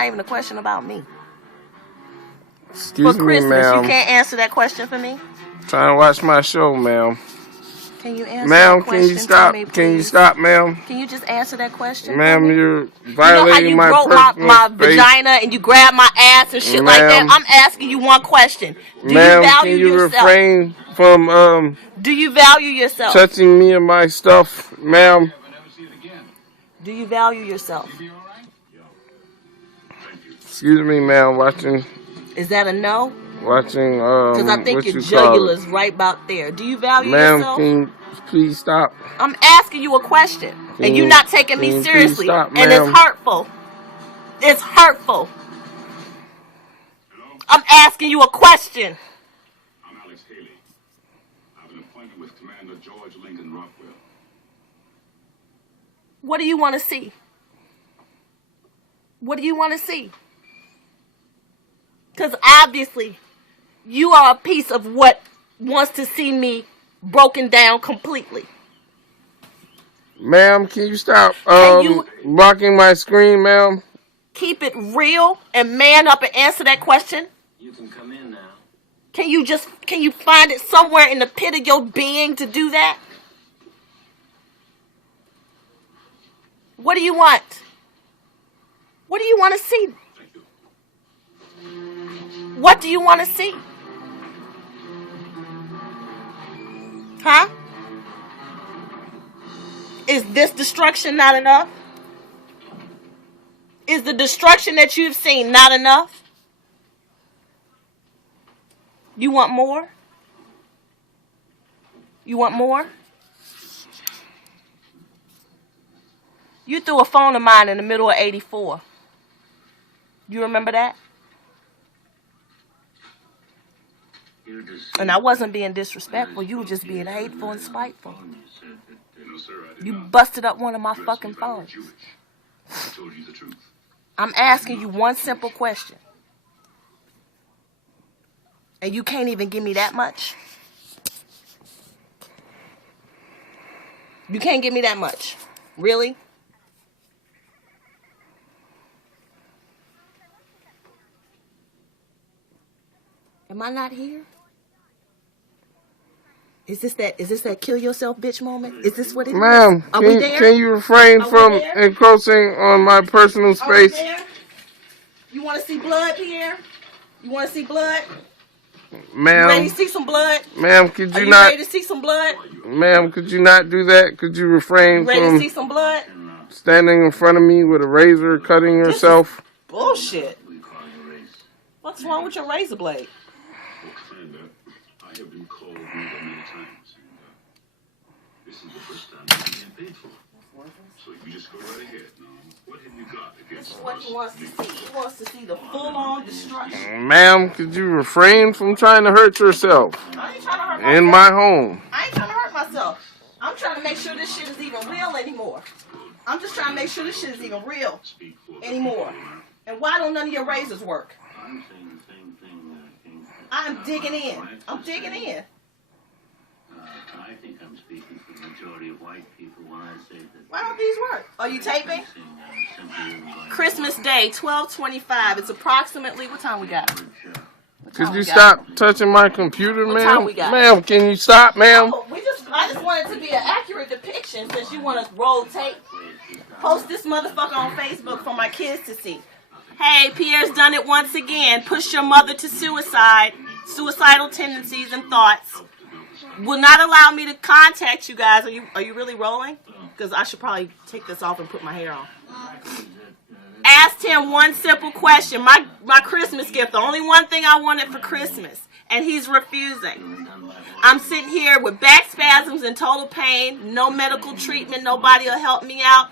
Not even a question about me. Excuse for Christmas, me, ma'am. You can't answer that question for me? Trying to watch my show, ma'am. Can you answer ma'am, that question can you stop? for me, please? Can you stop, ma'am? Can you just answer that question Ma'am, you're you violating know how you broke my vagina and you grabbed my ass and shit like that? I'm asking you one question. Do you value can you yourself? refrain from Do you value yourself? touching me and my stuff, ma'am? Do you value yourself? Excuse me, ma'am. Watching. Is that a no? Watching. Because I think your jugular's right about there. Do you value yourself? Ma'am, can you please stop? I'm asking you a question, and you're not taking me seriously, stop, and it's hurtful. It's hurtful. I'm asking you a question. I'm Alex Haley. I have an appointment with Commander George Lincoln Rockwell. What do you want to see? What do you want to see? Because obviously, you are a piece of what wants to see me broken down completely. Ma'am, can you stop blocking my screen, ma'am? Keep it real and man up and answer that question. You can come in now. Can you find it somewhere in the pit of your being to do that? What do you want? What do you want to see? What do you want to see? Huh? Is this destruction not enough? Is the destruction that you've seen not enough? You want more? You want more? You threw a phone of mine in the middle of 84. You remember that? And I wasn't being disrespectful. You were just being hateful and spiteful. You busted up one of my fucking phones. I'm asking you one simple question. And you can't even give me that much? You can't give me that much. Really? Am I not here? Is this that kill yourself bitch moment? Is this what it is? Ma'am, can you refrain from encroaching on my personal space? Are we there? You want to see blood, Pierre? You want to see blood? Ma'am. Ready to see some blood? Ma'am, could you not? Ready to see some blood? Ma'am, could you not do that? Could you refrain ready from to see some blood? Standing in front of me with a razor, cutting yourself? Bullshit. What's wrong with your razor blade? I have been called many times, and this is the first time I'm being paid for. So you just go right ahead. What have you got against This is what he wants to see. He wants to see the full-on destruction. Ma'am, could you refrain from trying to hurt yourself? I ain't trying to hurt myself. In my home. I ain't trying to hurt myself. I'm trying to make sure this shit is even real anymore. I'm just trying to make sure this shit is even real anymore. And why don't none of your razors work? I'm saying the same thing. I'm digging in. I'm digging in. I think I'm speaking for the majority of white people when I say that. Why don't these work? Are you taping? Christmas Day, 12/25. It's approximately, what time we got? Could you stop touching my computer, ma'am? What time we got? Ma'am, can you stop, ma'am? Oh, I just want it to be an accurate depiction since you want to roll tape. Post this motherfucker on Facebook for my kids to see. Hey, Pierre's done it once again. Push your mother to suicide. Suicidal tendencies and thoughts. Will not allow me to contact you guys. Are you really rolling? Because I should probably take this off and put my hair on. Asked him one simple question. My Christmas gift. The only one thing I wanted for Christmas. And he's refusing. I'm sitting here with back spasms and total pain. No medical treatment. Nobody will help me out.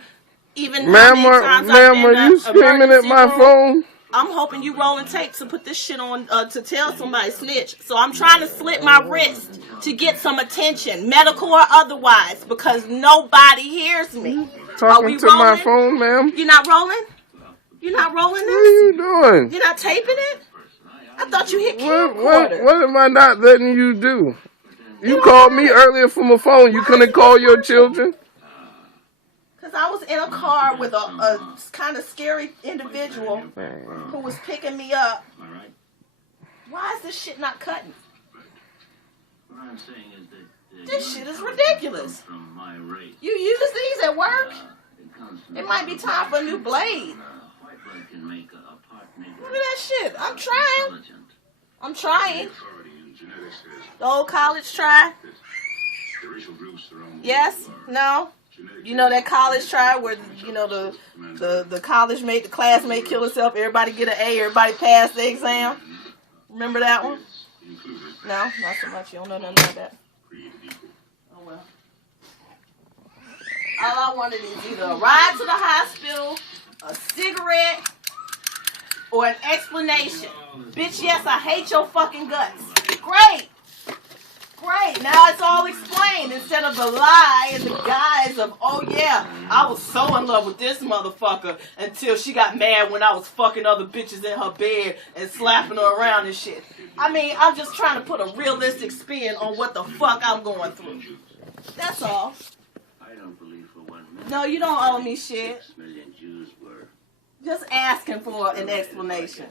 Even ma'am, are you screaming at my phone? I'm hoping you rolling tape to put this shit on to tell somebody snitch. So I'm trying to slit my wrist to get some attention, medical or otherwise, because nobody hears me. Talking to rolling? My phone, ma'am. You're not rolling? You're not rolling this? What are you doing? You're not taping it? I thought you hit camcorder. What am I not letting you do? You called me earlier from a phone. You couldn't call your children? Because I was in a car with a kind of scary individual who was picking me up. All right. Why is this shit not cutting? What I'm saying is that This shit is ridiculous. From my race. You use these at work? Comes from It might be time for a new blade. white blood can make a part nigger. Look at that shit. I'm trying. Intelligent. I'm trying. Authority in genetics says The old college try? the racial groups around the Yes? world are No? genetic. You know that college try where, you know, the college mate, the classmate kill herself, everybody get an A, everybody pass the exam? Remember that one? Included, No? Not so much. You don't know nothing about that. created equal. Oh well. All I wanted is either a ride to the hospital, a cigarette, or an explanation. Bitch, yes, I hate your fucking guts. Great. Great. Now it's all explained instead of the lie and the guise of, oh yeah, I was so in love with this motherfucker until she got mad when I was fucking other bitches in her bed and slapping her around and shit. I mean, I'm just trying to put a realistic spin on what the fuck I'm going through. That's all. I don't believe for 1 minute. No, you don't owe me shit. 6 million Jews were. Just asking for an explanation.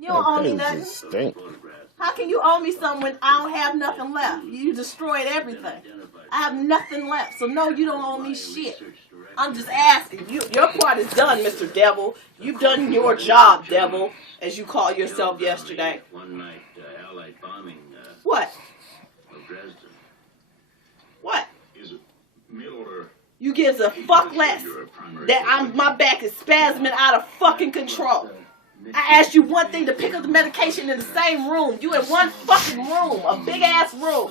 You don't owe me nothing. Stink. How can you owe me something when I don't have nothing left? You destroyed everything. I have nothing left. So no, you don't owe me shit. I'm just asking. Your part is done, Mr. Devil. You've done your job, Devil, as you called yourself yesterday. One night, Allied bombing What? of Dresden. What? Is it mail order? You gives a fuck less that my back is spasming out of fucking control. I asked you one thing to pick up the medication in the same room. You in one fucking room, a big ass room.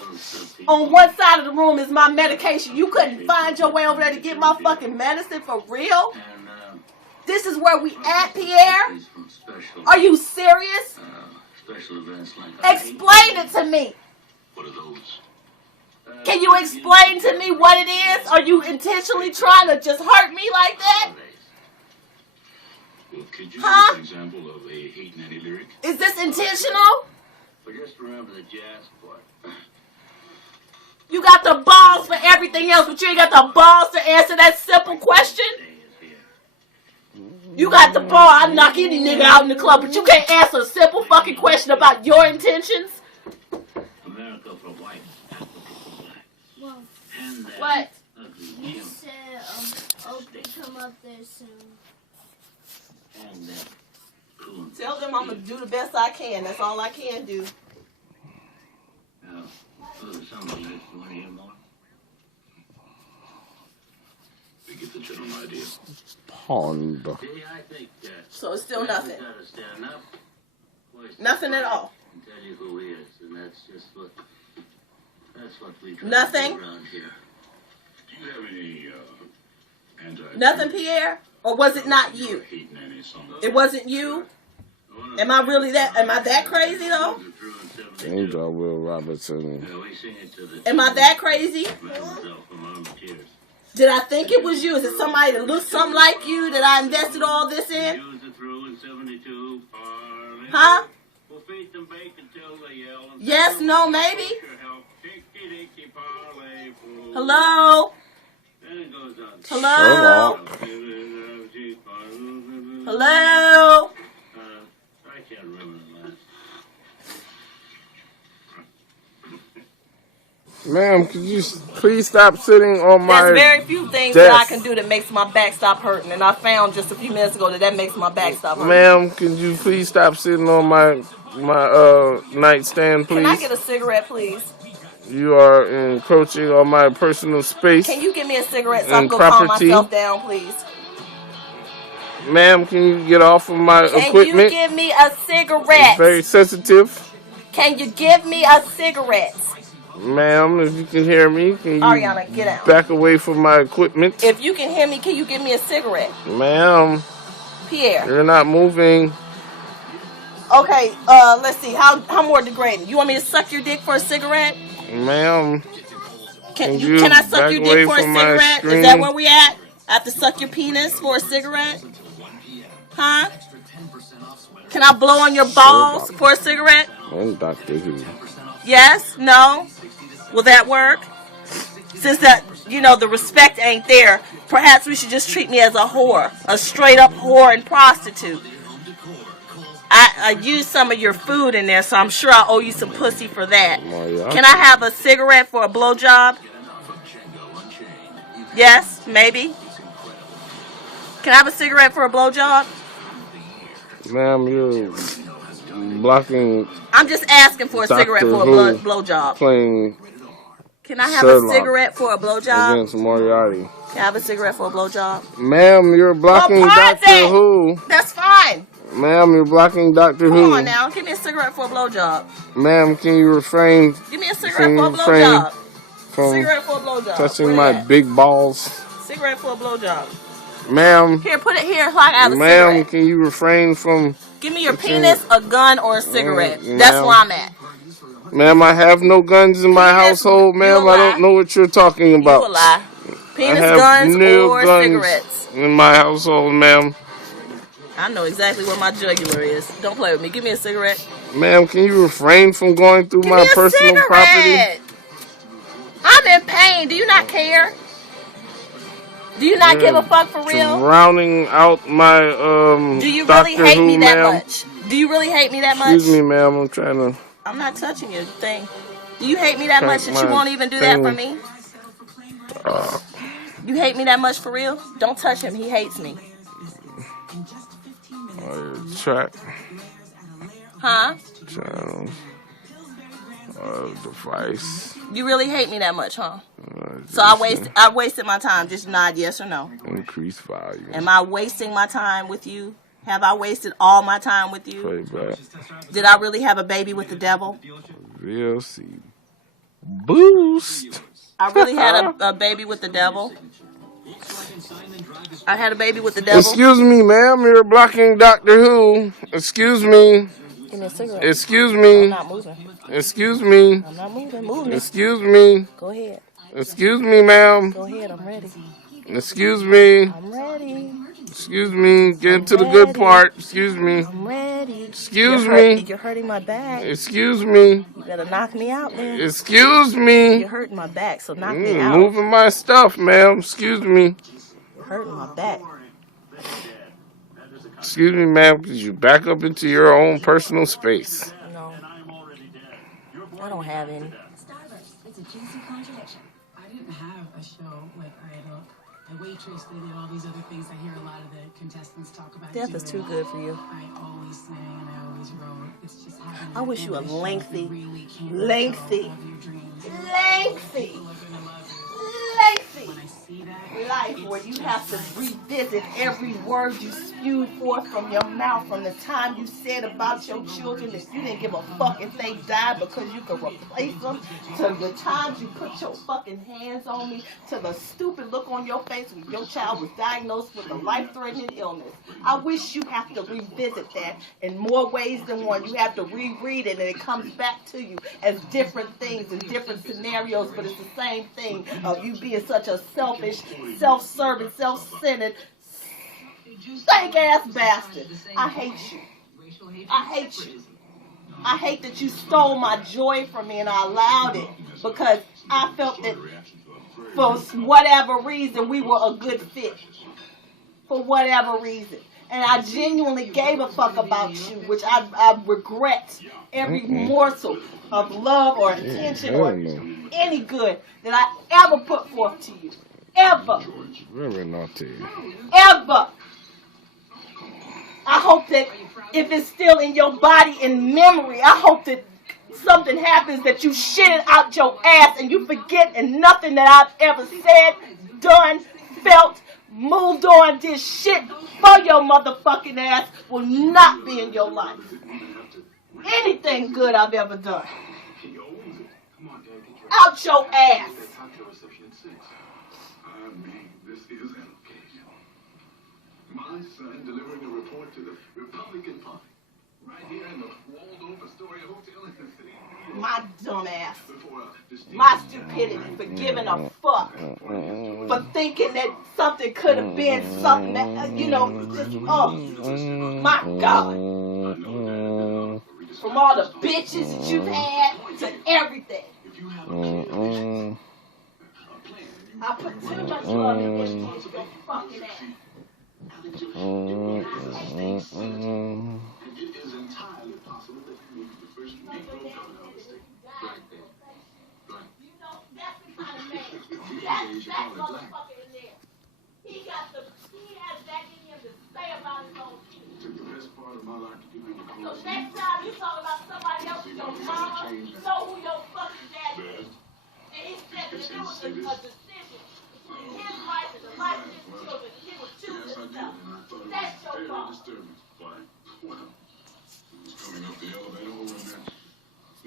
On one side of the room is my medication. You couldn't find your way over there to get my fucking medicine for real? And This is where we at, Pierre? from special, Are you serious? special events like that. Explain it to me. What are those? Can you explain to me what it is? Are you intentionally trying to just hurt me like that? Well, could you Huh? give an example of a hate nanny lyric? Is this intentional? But just remember the jazz part. You got the balls for everything else, but you ain't got the balls to answer that simple question? Day is here. You got the ball. I knock any nigga out in the club, but you can't answer a simple fucking question about your intentions? America for white, Africa for black. Well, And that What? ugly you chimp. said Opie come up there soon. And that coon. Tell them I'm going to do the best I can. That's all I can do. Now, there's somebody that you want to hear more? We get the general idea. Pond. See, I think So it's still we nothing. gotta stand up, voice the Nothing at fight, all. and tell you who he is, and that's what we try Nothing? to do around here. Do you have any anti? Nothing, Pierre? Or was it not you? Hate nanny songs? It wasn't you? Am I really am I that crazy though? Angel Will Robertson. Yeah, we sing it to the Am I that crazy? Mademoiselle from Armentières. Did I think it was you? Is it somebody that looks something like you that I invested all this in? Use it through in 72, parley. Huh? We'll feed them bacon till they yell. And Yes, no, maybe? your help. Ticky-ticky parley fool. Hello? Then it goes on. Hello? Hello? I can't remember the last. Ma'am, could you please stop sitting on my There's very few things that I desk? can do that makes my back stop hurting. And I found just a few minutes ago that makes my back stop hurting. Ma'am, can you please stop sitting on my nightstand, Can I please? get a cigarette, please? You are encroaching on my personal space. Can you give me a cigarette so I And can go calm property? myself down, please? Ma'am, can you get off of my Can you equipment? give me a cigarette? It's very sensitive. Can you give me a cigarette? Ma'am, if you can hear me, can you Ariana, get out. back away from my equipment? If you can hear me, can you give me a cigarette? Ma'am, Pierre. you're not moving. Okay, let's see. How more degrading? You want me to suck your dick for a cigarette? Ma'am, Can you I suck back your away dick for a from my cigarette? Is screen? that where we at? I have to suck your penis for a cigarette? Huh? Can I blow on your balls for a cigarette? I'm Dr. Who. Yes? No? Will that work? Since you know, the respect ain't there. Perhaps we should just treat me as a whore, a straight up whore and prostitute. I used some of your food in there, so I'm sure I owe you some pussy for that. Can I have a cigarette for a blowjob? Yes, maybe. Can I have a cigarette for a blowjob? Ma'am, you're blocking. I'm just asking for a cigarette Doctor for a Who blowjob. Playing Can I have Sherlock a cigarette for a blowjob? against Moriarty. Can I have a cigarette for a blowjob? Ma'am, you're blocking Doctor Who. That's fine. Ma'am, you're blocking Doctor Who. Come on now, give me a cigarette for a blowjob. Ma'am, can you refrain? Give me a cigarette for a blowjob. From cigarette for a blowjob. Touching my big balls. Cigarette for a blowjob. Ma'am. Here, put it here so I can have a cigarette. Ma'am, can you refrain from... Give me your penis, a gun, or a cigarette. That's where I'm at. Ma'am, I have no guns in my household, ma'am. I don't know what you're talking about. You a lie. Penis, guns, or cigarettes. In my household, ma'am. I know exactly where my jugular is. Don't play with me. Give me a cigarette. Ma'am, can you refrain from going through my personal property? I'm in pain. Do you not care? Do you not give a fuck for real? Drowning out my Do you really hate me that much? Do you really hate me that much? Excuse me, ma'am. I'm trying to. I'm not touching your thing. Do you hate me that much that you won't even do that for me? You hate me that much for real? Don't touch him. He hates me. Track. Huh? Channel. Device. You really hate me that much, huh? So I wasted my time. Just nod yes or no. Increase volume. Am I wasting my time with you? Have I wasted all my time with you? Playback. Did I really have a baby with the devil? VLC. Boost. I really had a baby with the devil. I had a baby with the devil. Excuse me, ma'am. You're blocking Doctor Who. Excuse me. Give me a cigarette. Excuse me. I'm not moving. Excuse me. I'm not moving. Move me. Excuse me. Go ahead. Excuse me, ma'am. Go ahead. I'm ready. Excuse me. I'm ready. Excuse me. Get into the good part. Excuse me. I'm ready. Excuse me. You're hurting my back. Excuse me. You better knock me out, man. Excuse me. You're hurting my back, so knock me out. Moving my stuff, ma'am. Excuse me. You're hurting my back. Excuse me, ma'am. Could you back up into your own personal space? No. I don't have any. It's a juicy contradiction. I didn't have a show like I waitressed and did all these other things I hear a lot of the contestants talk about. Death is too good for you. I always sang and I always wrote. It's just having I wish you a lengthy life where you have to revisit every word you spewed forth from your mouth from the time you said about your children that you didn't give a fuck if they died because you could replace them, to the times you put your fucking hands on me, to the stupid look on your face when your child was diagnosed with a life-threatening illness. I wish you have to revisit that in more ways than one. You have to reread it and it comes back to you as different things and different scenarios, but it's the same thing of you being such a selfish, self-serving, self-centered, stank-ass bastard. I hate you. I hate you. I hate that you stole my joy from me and I allowed it because I felt that for whatever reason we were a good fit. For whatever reason. And I genuinely gave a fuck about you, which I regret every morsel of love or attention or any good that I ever put forth to you. Ever. Very naughty. Ever. I hope that if it's still in your body and memory, I hope that something happens that you shit it out your ass and you forget and nothing that I've ever said, done, felt, moved on, did shit for your motherfucking ass will not be in your life. Anything good I've ever done. Out your ass. This is an occasion. My son delivering a report to the Republican Party. Right here in the Waldorf Astoria Hotel in the city. My dumb ass. My stupidity for giving a fuck. For thinking that something could have been something that, you know, just, oh, my God. From all the bitches that you've had to everything. I put too much love in this your fucking ass. And it is entirely possible that you will be the first Negro governor of the state. Right there. Right. You know, that's the kind of man. That motherfucker in there. He has that in him to say about his own shit. Took the best part of my life to get me to So next time you talk about somebody else, your mama, know who your fucking daddy is. And he said that it was a decision between his life and the life of his children. He would choose Yes, I did, himself. and I thought it That's was your very fault. disturbing. Why? Well, it was coming up the elevator over in that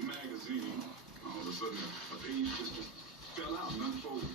magazine. All of a sudden, a page just fell out and unfolded.